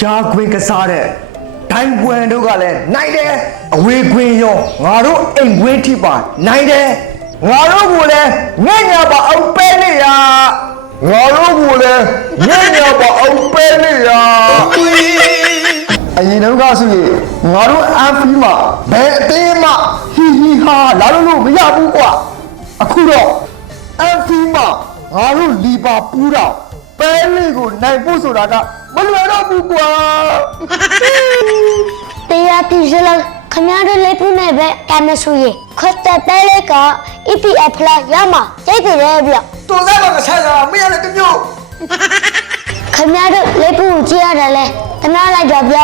ဂျာခွင်ကစားတဲ့ဒိုင်ပွန်တို့ကလည်းနိုင်တယ်အဝေးခွင်ရောငါတို့အိမ်ခွင်ထိပါနိုင်တယ်ငါတို့ကလည်းညံ့ညာပါအောင်ပဲနေရငါတို့ကလည်းညံ့ညာပါအောင်ပဲနေရအရင်တော့ကဆိုရင်ငါတို့အန်ဖီမှာဘယ်အသေးမှဟီဟီဟာလာလို့လို့မရဘူးကွာအခုတော့အန်ဖီမှာငါတို့လီပါပူးတော့ ပဲလေးကိုနိုင်ဖို့ဆိုတာကမလွယ်တော့ဘူးကွာတရားသူစလုံးခမရတို့လေးဖူးနဲ့ပဲကမ်းမဆူရင်ခွတ်တဲ့တဲလေးက EPF လာရမှာကျိတ်တယ်လေဗျတော်စားပါကဆိုင်တာမရတဲ့တမျိုးခမရတို့လေးဖူးကိုကြည့်ရတယ်လေတနာလိုက်တော့ဗျ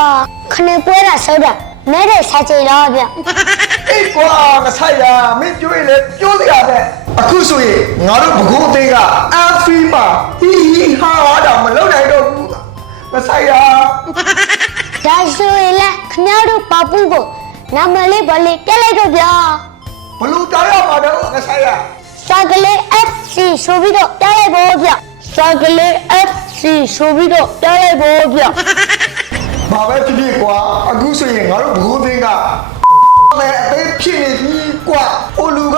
ခနေပွဲတာဆိုတော့မဲတဲ့စားချင်တော့ဗျအေးကွာကဆိုင်တာမင်းပြောရင်လေပြောစရာပဲ အခုဆိုရင်ငါတို့ဘကိုးသေးကအန်ဖီမှာဟီဟီဟာဟာတော့မလုပ်နိုင်တော့ဘူးကဆိုင်တာဒါဆိုရင်လေခမရတို့ပပူးကိုနာမလေးဗလေးတက်လိုက်တော့ဗျဘလို့တောင်းရမှာတော့ကဆိုင်တာစကလေး FC ဆိုပြီးတော့တက်လိုက်ပါဗျစကလေး FC ဆိုပြီးတော့တက်လိုက်ပါဗျဘာပဲဖြစ်ဖြစ်ကွာအခုဆိုရင်ငါတို့ဘကိုးသေးကမဲ့အသေးဖြစ်နေပြီကွာဟိုလူကလ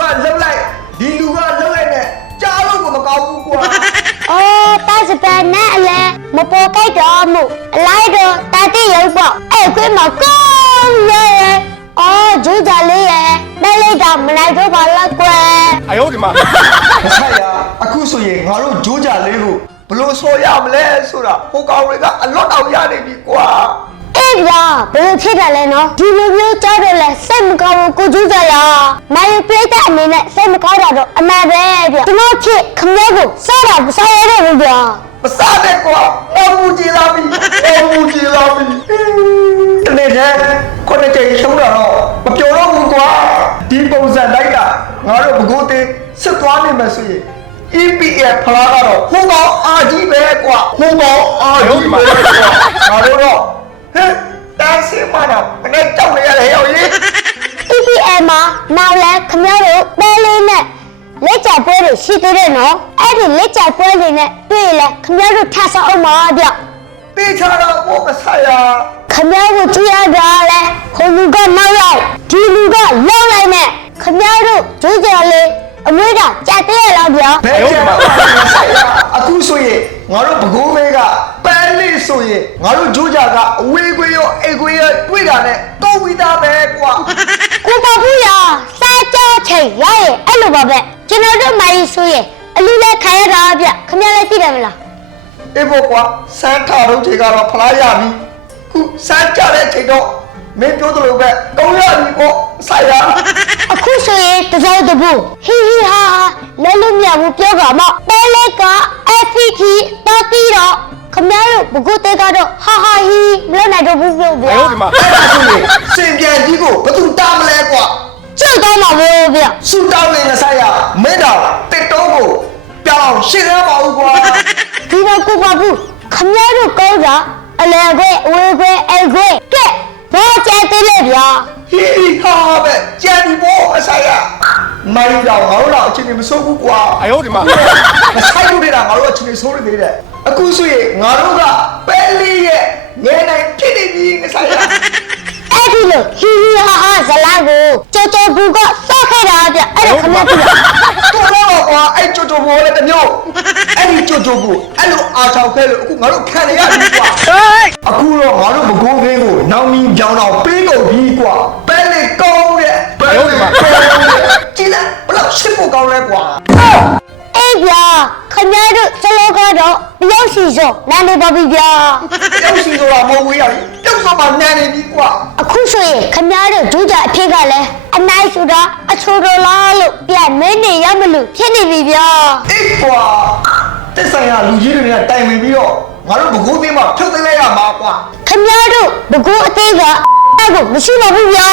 ှုပ်လိုက် ပန်နဲ့အလဲမပေါ်ကြိုက်တော့မှုအလိုက်တော့တာတိရုပ်ပေါ့အဲ့ခွေးမှာကုန်းရဲအော်ဂျူးကြလေးရဲပဲလိုက်တော့မလိုက်တော့ပါလားကွယ်အယောဒီမှာမဆိုင်ရအခုဆိုရင်ငါတို့ဂျိုးကြလေးကိုဘလို့ဆော်ရမလဲဆိုတာဟိုကောင်တွေကအလွတ်အောင်ရနေပြီကွာအေးဗျာဘယ်လိုဖြစ်တာလဲနော်ဒီလိုမျိုးကြောက်တယ်လဲစိတ်မကောင်းဘူးကိုကျူးကြရမိုင်းပြိတ္တအနေနဲ့စိတ်မကောင်းတာတော့အမှန်ပဲဗျာကျွန်တော်ဖြစ်ခမဲကိုစောတာမစောရတော့ဘူးဗျာ မစားနဲ့ကွာအမူကြီးလာပြီအမူကြီးလာပြီတနေ့တည်းခုနှစ်ကြိမ်ရှုံးတာတော့မပြောတော့ဘူးကွာဒီပုံစံလိုက်ကငါတို့ဘကိုးသေးစစ်သွားနေမှဆိုရင် EPF ဖလားကတော့ဟိုကောင်အာကြီးပဲကွာဟိုကောင်အာကြီးပဲကွာငါတို့တော့ဟဲ့တန်းစီမတော့ဘယ်နဲ့ကြောက်နေရလဲဟဲ့ရောက်ရေး EPM မှာနောက်လဲခမောတို့ပဲလေးနဲ့ လက်ကြပွဲတွေရှိသေးတယ်နော်အဲ့ဒီလက်ကြပွဲတွေနဲ့တွေ့ရင်လဲခမောတို့ထဆောက်အောင်ပါဗျတေချာတော့ဘုမဆိုင်ရခမောကိုကြည့်ရတာလဲဟိုလူကနောက်လိုက်ဒီလူကလောက်လိုက်နဲ့ခမောတို့ကြွကြလေးအမွေးတာကြက်တဲ့လားဗျာဘယ်ကျတော့မဆိုင်ရအခုဆိုရင်ငါတို့ဘကိုးမဲကပန်းလေးဆိုရင်ငါတို့ဂျိုးကြကအဝေးခွေရောအိတ်ခွေရောတွေ့တာနဲ့တော့ဝီသားပဲကွာကိုပါဘူးရစားကြချိန်ရရဲ့အဲ့လိုပါပဲ ကျွန်တော်တို့မာရီဆိုရင်အလူလဲခံရတာဗျခမရလဲသိတယ်မလားအေးဘောကွာစမ်းထားတော့ချိန်ကတော့ဖလားရပြီခုစမ်းကြတဲ့ချိန်တော့မင်းပြောသလိုပဲကောင်းရပြီပေါ့ဆိုင်ရအခုဆိုရင်တစောတပူဟီဟီဟာဟာလဲလို့မြဘူးပြောပါမပဲလဲကအဖီတီတော့ပြီးတော့ခမရတို့ဘကုတ်တဲကတော့ဟာဟာဟီမလို့နိုင်တော့ဘူးပြောဗျာအဲ့တော့ဒီမှာအဲ့ဒါဆိုရင်စင်ပြန်ကြီးကိုဘသူတားမလဲကွာ ကျန်တော့မှာမို့ဗျဆူတောင်းနေတဲ့ဆိုင်ရမင်းတော်တစ်တုံးကိုပြောင်းရှင်းရပါဦးကွာဒီတော့ကိုပါဘူးခမရတို့ကောင်းတာအလယ်ခွဲအဝေးခွဲအဲ့ခွဲကဲဘာကျဲသေးလဲဗျာဟီဟာပဲကျန်ပြီပေါ့အဆိုင်ရမိုင်းတော်ငါတို့တော့အချိန်မဆိုးဘူးကွာအယောဒီမှာဆိုင်လို့နေတာငါတို့အချိန်ဆိုးနေသေးတယ်အခုဆိုရင်ငါတို့ကပဲလေးရဲ့ငဲနိုင်ဖြစ်နေပြီအဆိုင်ရ လိုဟီဟီဟာဟာဇလာကိုကြောကြောဘူးကစောက်ခဲ့တာဗျအဲ့ဒါခမောတို့တော်တော့ကွာအဲ့ကြိုကြိုဘောလည်းတစ်မျိုးအဲ့ဒီကြိုကြိုဘောအဲ့လိုအာချောက်ခဲလို့အခုငါတို့ခံရရပြီကွာအခုတော့ငါတို့မကုန်းသေးကိုနောင်မီကြောင်တော့ပေးကုန်ပြီကွာပဲလေကောင်းတဲ့ပဲလေကောင်းတဲ့ကြည်လားဘလို့ရှစ်ဖို့ကောင်းလဲကွာအေး ဗျာခမရတို့စလောကတော့တယောက်စီစောနာနေပါပြီဗျာတောက်စီဆိုတာမဟုတ်ဘူးရပြီတောက်ဆိုမှနန်းနေပြီကွာအခုဆိုရင်ခမရတို့ဒုကြအဖြစ်ကလည်းအနိုင်ဆိုတာအချိုတော်လားလို့ပြန်မင်းနေရမလို့ဖြစ်နေပြီဗျာအေးကွာတက်ဆိုင်ရလူကြီးတွေကတိုင်ပင်ပြီးတော့ငါတို့ဘကိုးသေးမှဖြုတ်သိမ်းလိုက်ရမှာကွာခမရတို့ဘကူအသေးကအဲ့ကိုမရှိတော့ဘူးဗျာ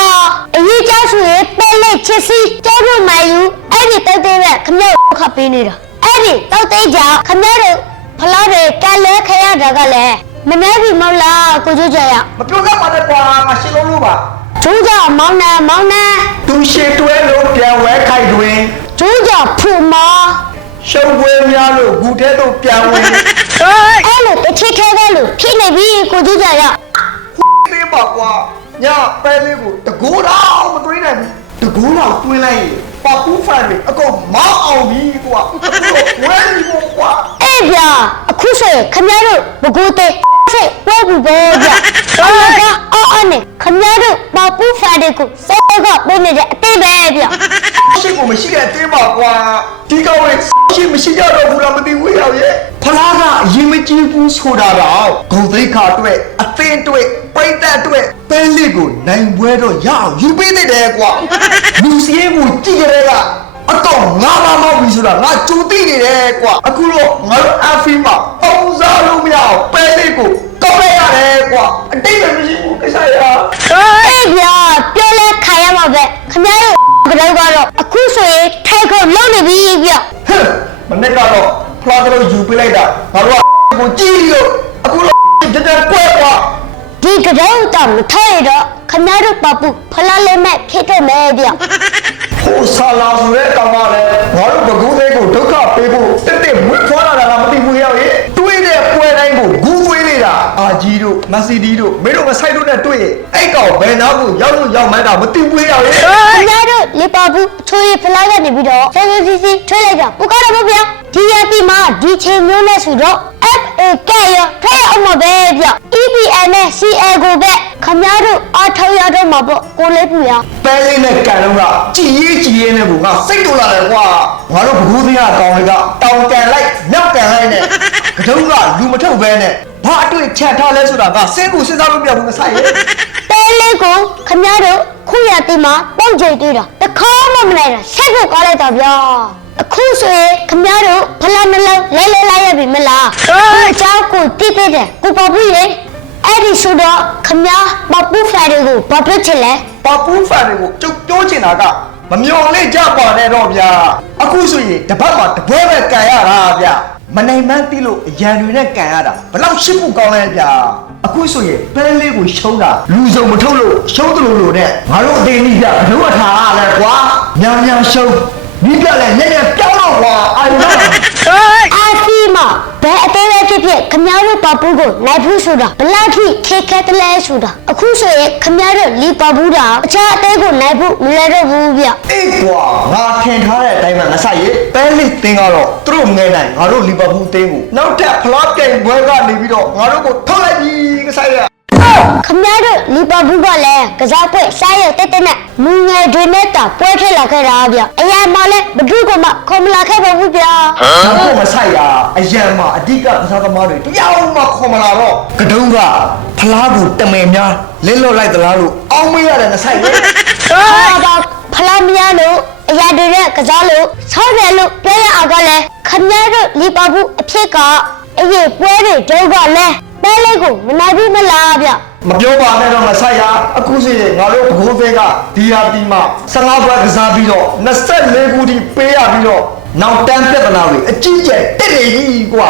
အရေးကြဆိုရင်ပဲလက်ချစ်စီကျတော့မယူအဲ့ဒီတောက်သေးပဲခမရတို့ခပ်ပေးနေတာ အဲ့ဒီတောက်သေးကြခမရတို့ဖလားတွေကလဲခရတာကလည်းမနှဲပြီမဟုတ်လားကိုကျိုးကြရမပြောတတ်ပါနဲ့ကွာငါရှင်းလို့လို့ပါကျိုးကြမောင်းနေမောင်းနေသူရှေတွဲလို့ပြန်ဝဲခိုက်တွင်ကျိုးကြဖူမာရှုံးပွဲများလို့ဂူထဲသို့ပြန်ဝင်အဲ့လိုတစ်ချစ်ခဲကလို့နေပြီကိုကြီးကြရသေးပါကွာညပဲလေးကိုတကိုးတော့မသွင်းနိုင်ဘူးတကိုးတော့သွင်းလိုက်ရင် ပပူးဖန်တွေအကုန်မောင်းအောင်ပြီကွာဝဲပြီကွာအေးဗျာအခုဆိုရင်ခမရတို့ဘကိုးတဲ့စိတ်ပွဲဘူးပေါ့ဗျာဘာလို့ကအော်အော်နဲ့ခမရတို့ပပူဖာတဲ့ကိုစေကပေးနေတဲ့အတိတ်ပဲဗျာရှိကိုမရှိတဲ့တင်းပါကွာဒီကောင်လေး ရှိမရှိကြတော့ဘူးလားမသိဘူးရောက်ရဲ့ဖလားကအရင်မကြည့်ဘူးဆိုတာတော့ဂုံသိက္ခာအတွက်အသင်းအတွက်ပြိတ္တအတွက်ပဲလေးကိုနိုင်ပွဲတော့ရအောင်ယူပေးနေတယ်ကွာလူစည်းကိုကြည့်ကြတဲ့ကအကောင်ငါမမောက်ပြီဆိုတာငါကြိုသိနေတယ်ကွာအခုတော့ငါတို့အဖီမှာပုံစားလို့မရအောင်ပဲလေးကိုကောက်လိုက်ရတယ်ကွာအတိတ်ပဲမရှိဘူးကိစ္စရအေးဗျာပြောလဲခါရမှာပဲခမရတို့ကတော့အခုဆိုရင်ထိုက်ခုလုံးနေပြီဗျာဟဲ့ မနေ့ကတော့ဖလားကတော့ယူပေးလိုက်တာငါတို့ကကိုကြည့်လို့အခုတော့တက်တက်ကွဲကွာဒီကတော့တော့မထိုက်ရတော့ခမရတို့ပပူဖလားလေးမဲ့ဖြစ်တယ်မဲ့ဗျာဟိုဆာလာဆိုတဲ့ကောင်ကလည်းငါတို့ဘကူးသေးကိုဒုက္ခပေးဖို့တက်တက်မွေးဖွားလာတာလားမသိဘူးရောက်ရဲ့တွေးတဲ့ပွဲတိုင်းကိုဂူးသွေးနေတာ အာကြီးတို့မက်ဆီဒီတို့မင်းတို့မဆိုင်တို့နဲ့တွေ့ရင်အဲ့ကောင်ဘယ်နာကိုရောက်လို့ရောက်မှန်းတာမသိဘူးရောက်ရဲ့ခင်ဗျားတို့လီပါဘူးအချိုးရဖလားကနေပြီးတော့ဆယ်ဆယ်စီစီထွေးလိုက်တာပူကားတော့ဗျာဒီရတီမှာဒီချိန်မျိုးနဲ့ဆိုတော့ FA ကဲရထွေးအောင်မပဲဗျ EPL နဲ့ CL ကိုပဲခင်ဗျားတို့အထောက်ရတော့မှာပေါ့ကိုလေးပူရပဲလေးနဲ့ကန်တော့ကကြည်ရေးကြည်ရေးနဲ့ကိုငါစိတ်တူလာတယ်ကွာငါတို့ဘကူးသေးကကောင်တွေကတောင်ကန်လိုက်မြောက်ကန်လိုက်နဲ့ကတုံးကလူမထုတ်ဘဲနဲ့ ဘာအတွေ့ချက်ထားလဲဆိုတာကစဉ်းကိုစဉ်းစားလို့မရဘူးမဆိုင်ရဲ့ တဲလေးကိုခင်ဗျားတို့ခုရတီမှာပုံကြိတ်တွေ့တာတခါမှမနိုင်တာဆက်ဖို့ကောင်းလိုက်တော့ဗျာအခုဆိုရင်ခင်ဗျားတို့ဖလားနှလုံးလဲလဲလိုက်ရပြီမလားအဲအเจ้าကိုတိတိတယ်ကိုပပူရေအဲ့ဒီဆိုတော့ခင်ဗျားပပူဖာတွေကိုဘာဖြစ်ချင်လဲ ပပူးဖန်တွေကိုကျုပ်ပြောချင်တာကမမျော်လင့်ကြပါနဲ့တော့ဗျာအခုဆိုရင်တပတ်မှာတပွဲပဲကန်ရတာဗျာ မနိုင်မှန်းသိလို့အရန်တွေနဲ့ကန်ရတာဘယ်လောက်ရှစ်ဖို့ကောင်းလဲဗျာအခုဆိုရင်ပဲလေးကိုရှုံးတာလူစုံမထုတ်လို့ရှုံးတယ်လို့လို့နဲ့ငါတို့အသေးကြီးဗျဘလို့အထားရလဲကွာညံညံရှုံးဒီပြလဲညံ့ညံ့ပြောင်းတော့ ကွာအာရုံတော့အာစီမဘယ်အသေးပဲဖြစ်ဖြစ်ခင်ဗျားတို့ပပူကိုနိုင်ဘူးဆိုတာဘလောက်ထိခေခဲတလဲဆိုတာအခုဆိုရင်ခင်ဗျားတို့လီပပူတာအခြားအသေးကိုနိုင်ဖို့မလဲတော့ဘူးဗျအေးကွာငါထင်ထားတဲ့အတိုင်းမှာငါဆိုင်ရပဲလေးတင်းကတော့သူတို့ငဲနိုင်ငါတို့လီဗာပူးတင်းကိုနောက်ထပ်ဖလော့ကိန်ဘွဲကနေပြီးတော့ငါတို့ကိုထုတ်လိုက်ပြီငါဆိုင်ရ ခမရတို့လီပါဘူးကလည်းကစားပွဲစားရတက်တက်နဲ့မူငယ်တွေနဲ့တာပွဲထက်လာခဲ့တာဗျအရာမှလည်းဘဒုကမှခေါ်မလာခဲ့ပါဘူးဗျာငါတို့မဆိုင်ရအရန်မှာအဓိကကစားသမားတွေတရားမှခေါ်မလာတော့ကတုံးကဖလားကိုတမင်များလင်းလွတ်လိုက်သလားလို့အောင်းမေးရတယ်ငါဆိုင်ရဟာပါဖလာမရလို့အရာတွေနဲ့ကစားလို့ဆောက်တယ်လို့ပြောရအောင်ကလည်းခမရတို့လီပါဘူးအဖြစ်ကအရေးပွဲတွေတုန်းကလည်းပဲလေးကိုမနိုင်ဘူးမလားဗျ မပြောပါနဲ့တော့ငါဆိုင်ရအခုစီငါတို့ဘိုးသေးကဒီယာတီမှာ15ဘွဲကစားပြီးတော့24ခုထိပေးရပြီးတော့နောက်တန်းပြဿနာတွေအကြီးကျယ်တက်နေပြီကွာ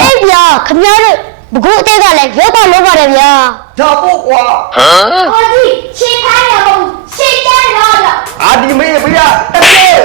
အေးဗျာခမရတို့ဘကုအသေးကလည်းရုပ်ပါလို့ပါတယ်ဗျာဒါပေါ့ကွာဟောဒီချိန်ခိုင်းရအောင်ချိန်ကြရတော့အာဒီမေးပြတက်တယ်